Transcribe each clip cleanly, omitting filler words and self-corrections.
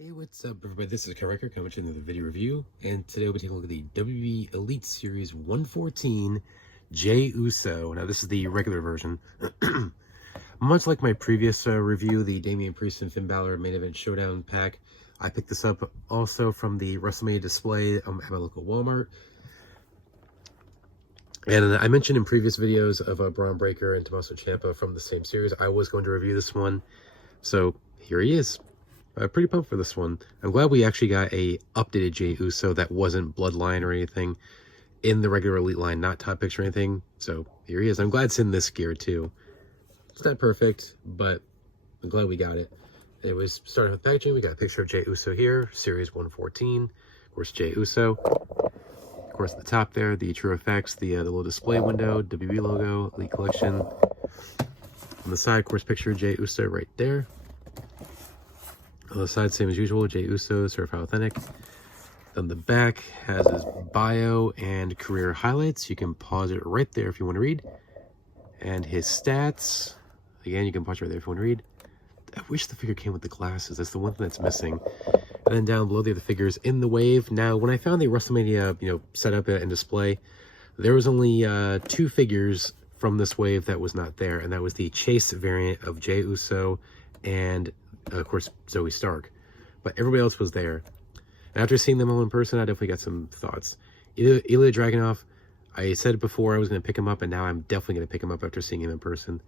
Hey, what's up, everybody? This is Record coming to another video review, and today we'll be taking a look at the WWE Elite Series 114 Jey Uso. Now, this is the regular version. Much like my previous review, the Damian Priest and Finn Balor Main Event Showdown pack, I picked this up also from the WrestleMania display at my local Walmart. And I mentioned in previous videos of Braun Breaker and Tommaso Ciampa from the same series, I was going to review this one. So here he is. Pretty pumped for this one. I'm glad we actually got a updated Jey Uso that wasn't Bloodline or anything in the regular Elite line, not top picks or anything. So here he is. I'm glad it's in this gear too. It's not perfect, but I'm glad we got it. It was starting with packaging. We got a picture of Jey Uso here, Series 114. Of course, Jey Uso. Of course, at the top there, the True Effects, the little display window, WWE logo, Elite Collection. On the side, of course, picture of Jey Uso right there. On the side, same as usual, Jey Uso, Certified Authentic. On the back has his bio and career highlights. You can pause it right there if you want to read. And his stats. Again, you can pause right there if you want to read. I wish the figure came with the glasses. That's the one thing that's missing. And then down below, there are the figures in the wave. Now, when I found the WrestleMania, setup and display, there was only 2 figures from this wave that was not there, and that was the Chase variant of Jey Uso and of course, Zoe Stark. But everybody else was there. And after seeing them all in person, I definitely got some thoughts. Ilya Dragunov, I said it before I was going to pick him up, and now I'm definitely going to pick him up after seeing him in person.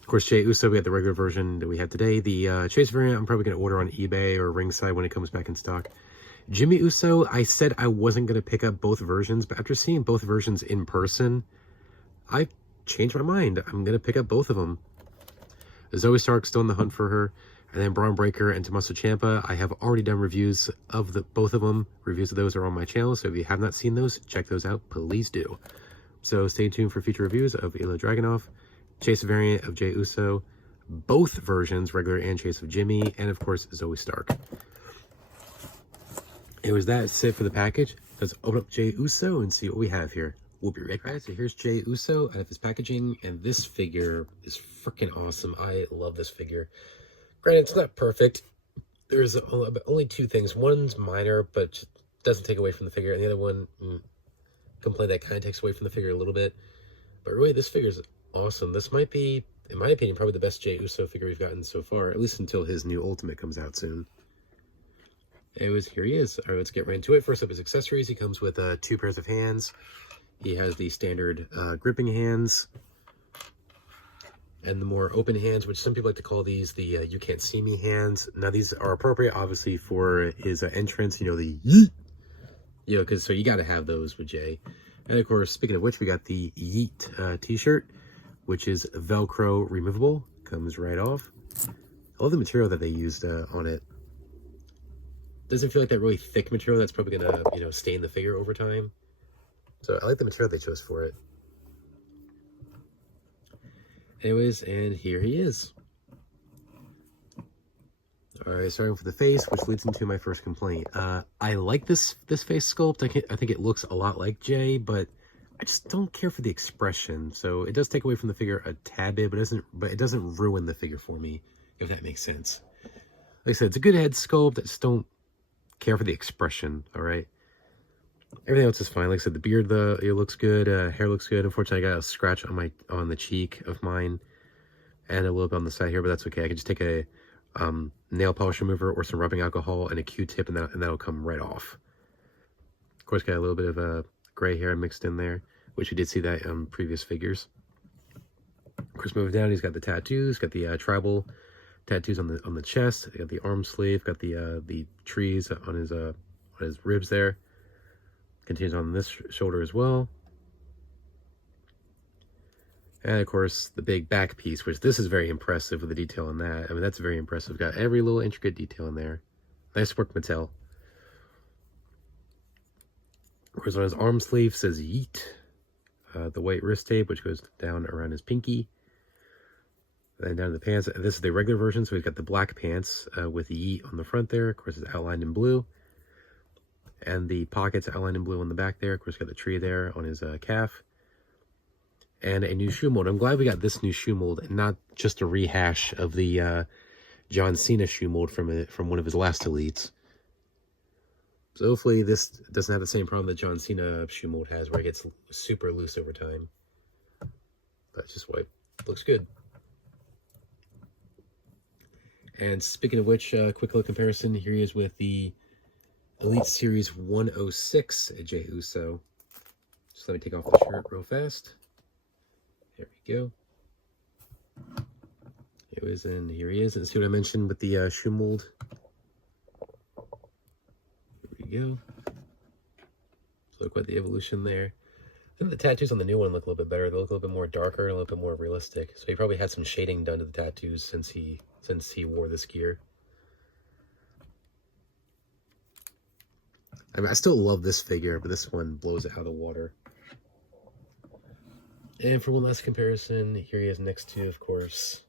Of course, Jey Uso, we have the regular version that we have today. The Chase variant, I'm probably going to order on eBay or Ringside when it comes back in stock. Jimmy Uso, I said I wasn't going to pick up both versions, but after seeing both versions in person, I changed my mind. I'm going to pick up both of them. Zoe Stark's still in the hunt for her. And then Braun Breaker and Tommaso Ciampa, I have already done reviews of both of them. Reviews of those are on my channel, so if you have not seen those, check those out. Please do. So stay tuned for future reviews of Ilya Dragunov, Chase variant of Jey Uso, both versions, regular and Chase of Jimmy, and of course, Zoe Stark. It was that it for the package. Let's open up Jey Uso and see what we have here. We'll be right back. So here's Jey Uso out of his packaging, and this figure is freaking awesome. I love this figure. Granted, it's not perfect. There's only 2 things. One's minor, but just doesn't take away from the figure, and the other one, complaint that kind of takes away from the figure a little bit. But really, this figure is awesome. This might be, in my opinion, probably the best Jey Uso figure we've gotten so far, at least until his new Ultimate comes out soon. Anyways, here he is. All right, let's get right into it. First up, his accessories. He comes with 2 pairs of hands. He has the standard gripping hands, and the more open hands, which some people like to call these the you can't see me hands. Now, these are appropriate, obviously, for his entrance, the yeet. Because so you got to have those with Jey. And of course, speaking of which, we got the Yeet t-shirt, which is Velcro removable. Comes right off. I love the material that they used on it. Doesn't feel like that really thick material that's probably going to, stain the figure over time. So I like the material they chose for it. Anyways, and here he is. Alright, starting with the face, which leads into my first complaint. I like this face sculpt. I think it looks a lot like Jey, but I just don't care for the expression. So it does take away from the figure a tad bit, but it doesn't ruin the figure for me, if that makes sense. Like I said, it's a good head sculpt. I just don't care for the expression, alright? Everything else is fine. Like I said, the beard, it looks good. Hair looks good. Unfortunately, I got a scratch on the cheek of mine, and a little bit on the side here, but that's okay. I can just take a nail polish remover or some rubbing alcohol and a Q-tip, and that'll come right off. Of course, got a little bit of gray hair mixed in there, which we did see that on previous figures. Of course, moving down, he's got the tattoos. Got the tribal tattoos on the chest. Got the arm sleeve. Got the trees on his ribs there. Continues on this shoulder as well. And of course, the big back piece, which this is very impressive with the detail on that. I mean, that's very impressive. Got every little intricate detail in there. Nice work, Mattel. Of course, on his arm sleeve says Yeet. The white wrist tape, which goes down around his pinky. Then down to the pants. This is the regular version, so he's got the black pants with Yeet on the front there. Of course, it's outlined in blue. And the pockets outlined in blue on the back there. Of course, got the tree there on his calf. And a new shoe mold. I'm glad we got this new shoe mold and not just a rehash of the John Cena shoe mold from one of his last Elites. So hopefully this doesn't have the same problem that John Cena shoe mold has, where it gets super loose over time. That's just why it looks good. And speaking of which, quick little comparison. Here he is with the Elite Series 106 at Jey Uso. Just let me take off the shirt real fast. There we go. It was in, here he is. And see what I mentioned with the shoe mold. There we go. So look at the evolution there. I think the tattoos on the new one look a little bit better. They look a little bit more darker and a little bit more realistic. So he probably had some shading done to the tattoos since he wore this gear. I mean, I still love this figure, but this one blows it out of the water. And for one last comparison, here he is next to, of course,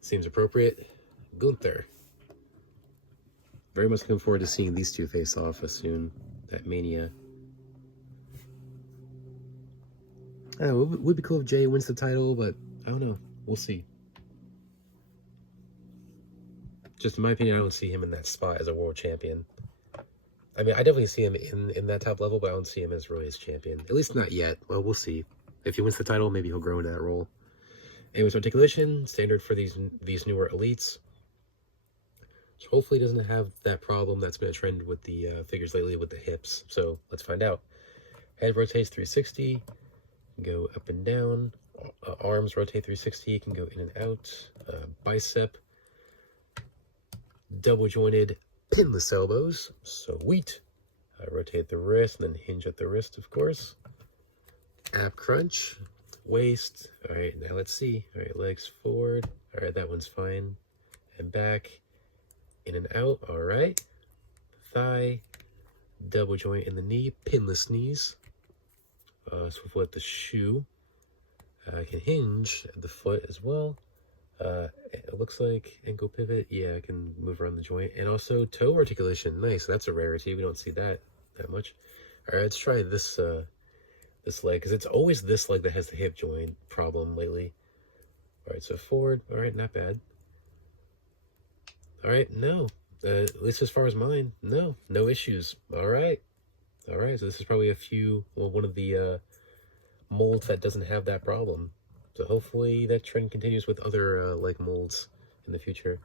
seems appropriate, Gunther. Very much looking forward to seeing these two face off soon, at Mania. I don't know, it would be cool if Jey wins the title, but I don't know. We'll see. Just in my opinion, I don't see him in that spot as a world champion. I mean, I definitely see him in that top level, but I don't see him as really as champion. At least not yet. Well, we'll see. If he wins the title, maybe he'll grow into that role. Anyways, articulation, standard for these newer Elites. So hopefully he doesn't have that problem that's been a trend with the figures lately with the hips. So let's find out. Head rotates 360. Go up and down. Arms rotate 360. Can go in and out. Bicep. Double jointed pinless elbows. Sweet. Rotate the wrist and then hinge at the wrist, of course. Ab crunch. Waist. All right, now let's see. All right, legs forward. All right, that one's fine. And back. In and out. All right. Thigh. Double joint in the knee. Pinless knees. Swivel at the shoe. I can hinge at the foot as well. It looks like ankle pivot. Yeah, I can move around the joint. And also toe articulation. Nice. That's a rarity. We don't see that much. All right, let's try this this leg, because it's always this leg that has the hip joint problem lately. All right, so forward. All right, not bad. All right, no. At least as far as mine, no issues. All right. So this is probably one of the molds that doesn't have that problem. So hopefully that trend continues with other leg molds in the future.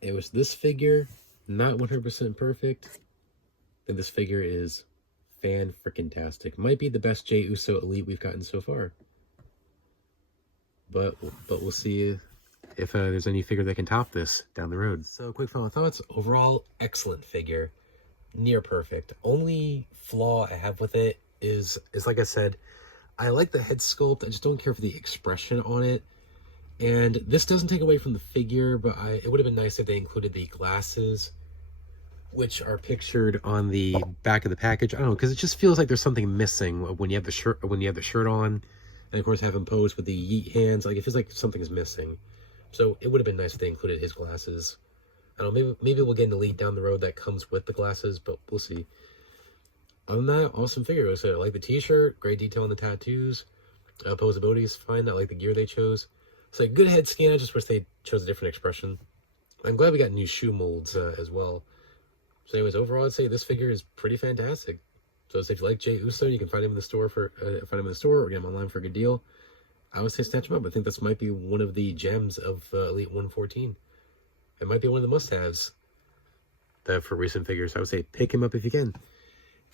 It was this figure, not 100% perfect. I think this figure is fan-freaking-tastic. Might be the best Jey Uso Elite we've gotten so far. But we'll see if there's any figure that can top this down the road. So quick final thoughts. Overall, excellent figure. Near perfect. Only flaw I have with it is like I said, I like the head sculpt. I just don't care for the expression on it. And this doesn't take away from the figure, but it would have been nice if they included the glasses, which are pictured on the back of the package. I don't know, because it just feels like there's something missing when you have the shirt on, and of course have him pose with the yeet hands. Like it feels like something's missing. So it would have been nice if they included his glasses. I don't know, maybe we'll get an Elite down the road that comes with the glasses, but we'll see. Other than that, awesome figure. So I like the t-shirt, great detail on the tattoos. Posability is fine. I like the gear they chose. It's like good head scan. I just wish they chose a different expression. I'm glad we got new shoe molds as well. So anyways, overall, I'd say this figure is pretty fantastic. So if you like Jey Uso, you can find him in the store or get him online for a good deal. I would say snatch him up. I think this might be one of the gems of Elite 114. It might be one of the must-haves for recent figures. I would say pick him up if you can.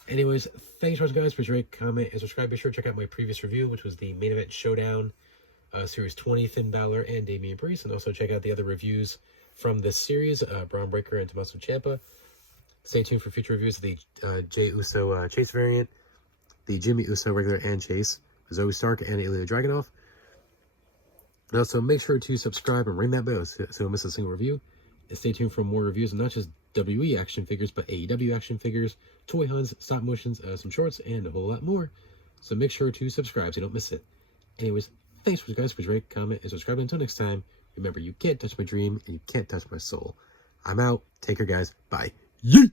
Anyways, thanks for watching, guys. Please rate, comment, and subscribe. Be sure to check out my previous review, which was the Main Event Showdown Series 20, Finn Balor and Damian Priest. And also check out the other reviews from this series, Braun Breaker and Tommaso Ciampa. Stay tuned for future reviews of the Jey Uso Chase variant, the Jimmy Uso regular and Chase, Zoe Stark and Ilya Dragunov. And also make sure to subscribe and ring that bell so you don't miss a single review. And stay tuned for more reviews of not just WWE action figures, but AEW action figures, toy hunts, stop motions, some shorts, and a whole lot more. So make sure to subscribe so you don't miss it. Anyways, thanks for you guys. Please rate, comment, and subscribe. Until next time, remember, you can't touch my dream and you can't touch my soul. I'm out. Take care, guys. Bye. Yeet!